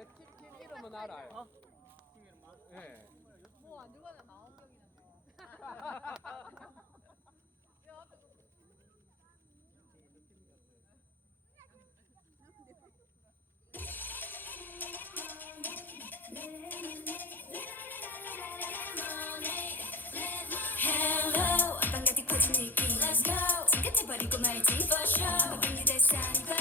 제 팀, 팀 이름은 알아요. 네. 뭐안 나온 병이나 뭐. 야, 앞에 거- Hello. 빵가득 퍼진 느낌 Let's go. 생각해버리고 말지. For sure. 내 sunburn 느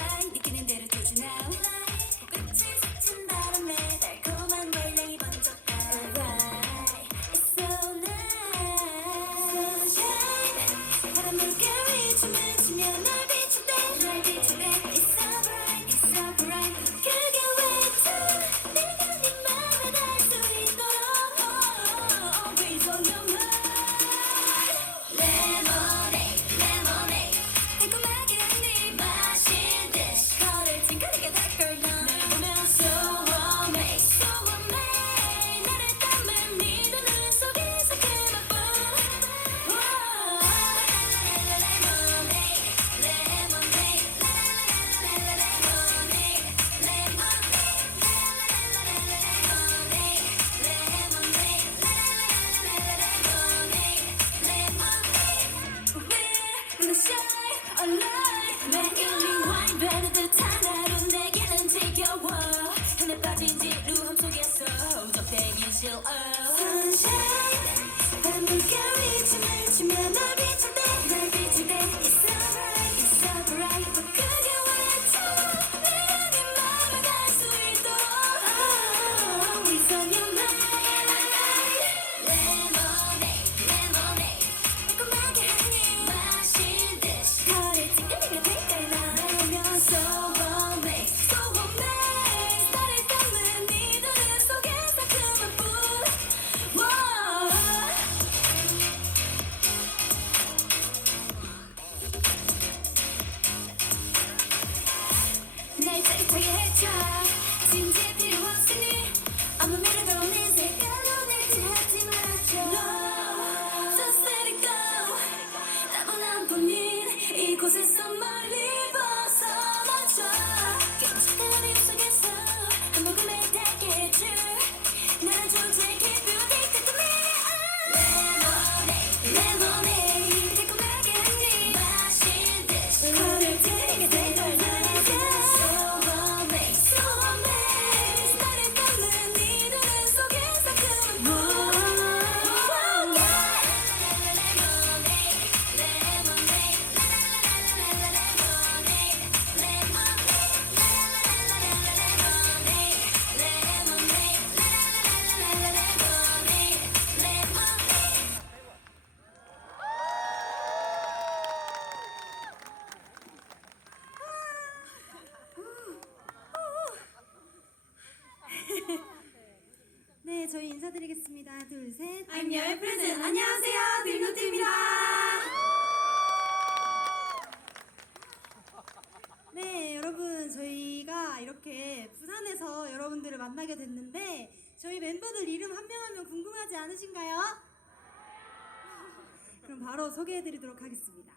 만나게 됐는데, 저희 멤버들 이름 한 명 한 명 궁금하지 않으신가요? 그럼 바로 소개해드리도록 하겠습니다.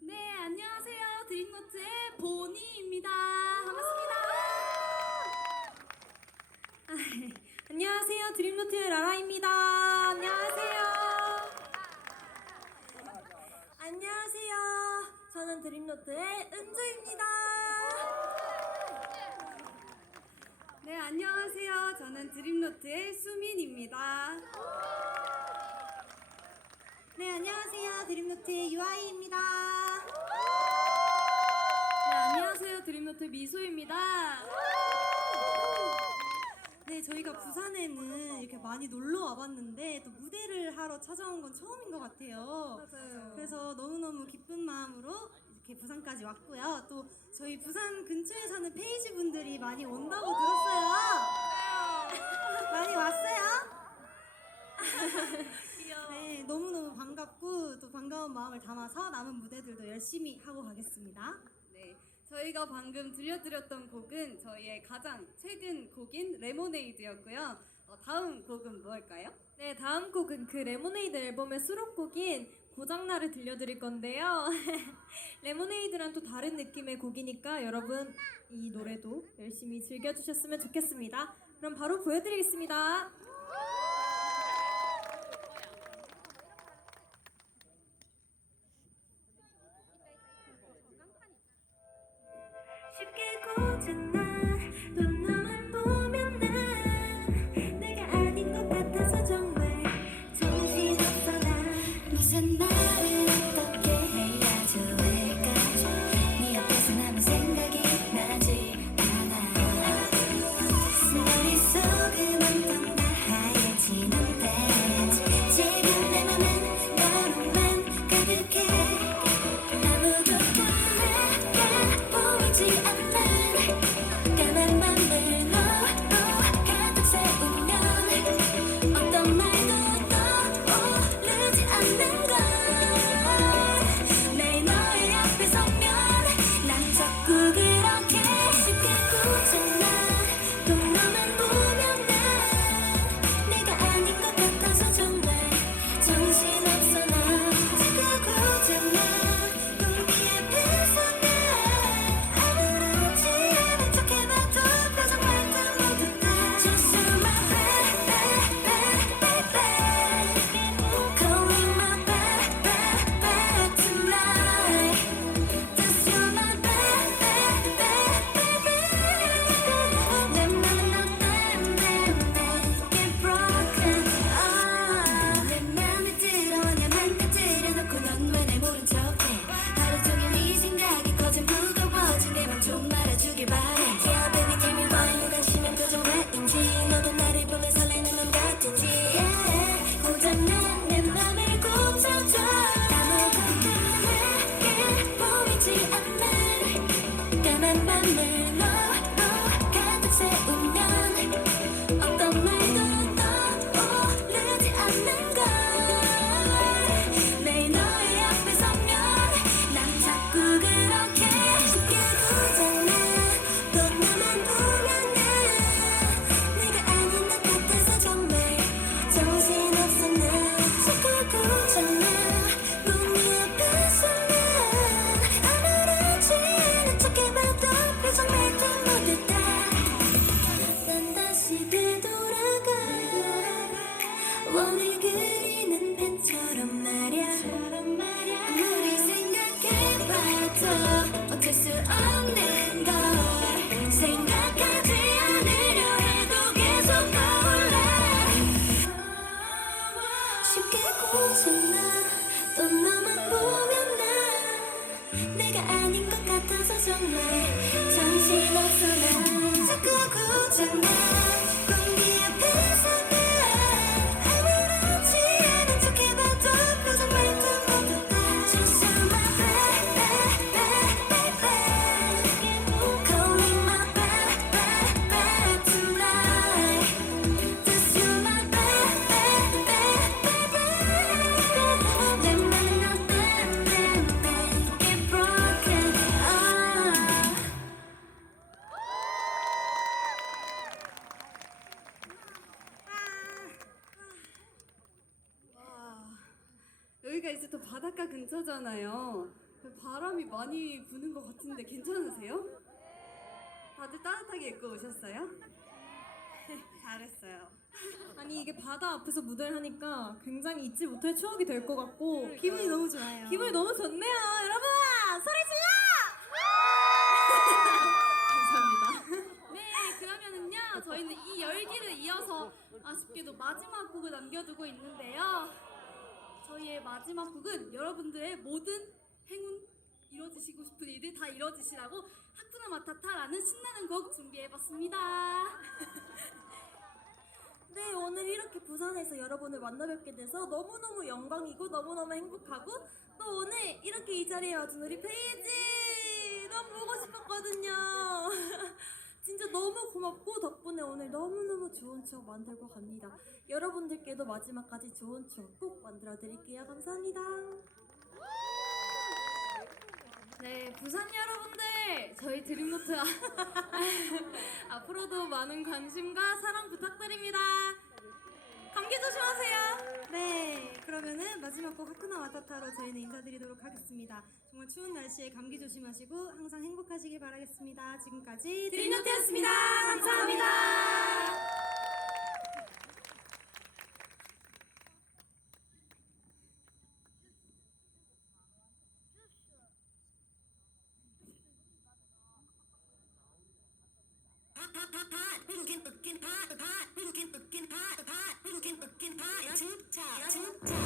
네, 안녕하세요, 드림노트의 보니입니다. 반갑습니다. 안녕하세요, 드림노트의 라라입니다. 안녕하세요. 안녕하세요. 저는 드림노트의 은주입니다. 네, 안녕하세요. 저는 드림노트의 수민입니다. 네, 안녕하세요. 드림노트의 유아이입니다. 네, 안녕하세요. 드림노트 미소입니다. 네, 저희가 부산에는 이렇게 많이 놀러 와봤는데 또 무대를 하러 찾아온 건 처음인 것 같아요. 맞아요. 그래서 너무너무 기쁜 마음으로 이렇게 부산까지 왔고요. 또 저희 부산 근처에 사는 페이지 분들이 많이 온다고 들었어요. 많이 왔어요? 네, 너무너무 반갑고 또 반가운 마음을 담아서 남은 무대들도 열심히 하고 가겠습니다. 네, 저희가 방금 들려드렸던 곡은 저희의 가장 최근 곡인 레모네이드였고요. 어, 다음 곡은 뭘까요? 네, 다음 곡은 그 레모네이드 앨범의 수록곡인 고장나를 들려드릴 건데요. 레모네이드랑 또 다른 느낌의 곡이니까 여러분 이 노래도 열심히 즐겨주셨으면 좋겠습니다. 그럼 바로 보여드리겠습니다. 내가 아닌 것 같아서 정말 정신없어 난 무슨 말 여기가 이제 또 바닷가 근처잖아요. 바람이 많이 부는 것 같은데 괜찮으세요? 다들 따뜻하게 입고 오셨어요? 잘했어요. 아니 이게 바다 앞에서 무대를 하니까 굉장히 잊지 못할 추억이 될 것 같고 기분이 너무 좋아요. 기분이 너무 좋네요, 여러분. 소리 질러! 감사합니다. 네, 그러면은요, 저희는 이 열기를 이어서 아쉽게도 마지막 곡을 남겨두고 있는데요. 저희의 마지막 곡은 여러분들의 모든 행운 이뤄지시고 싶은 일들 다 이뤄지시라고 하쿠나 마타타라는 신나는 곡 준비해봤습니다. 네, 오늘 이렇게 부산에서 여러분을 만나뵙게 돼서 너무너무 영광이고 너무너무 행복하고 또 오늘 이렇게 이 자리에 와준 우리 페이지 너무 보고 싶었거든요. 고맙고 덕분에 오늘 너무너무 좋은 추억 만들고 갑니다. 여러분들께도 마지막까지 좋은 추억 꼭 만들어 드릴게요. 감사합니다. 네, 부산 여러분들, 저희 드림노트 앞으로도 많은 관심과 사랑 부탁드립니다. 감기 조심하세요. 네, 그러면은 마지막 곡 하쿠나 와타타로 저희는 인사드리도록 하겠습니다. 정말 추운 날씨에 감기 조심하시고 항상 행복하시길 바라겠습니다. 지금까지 드림노트였습니다. 감사합니다. Chupta, chupta.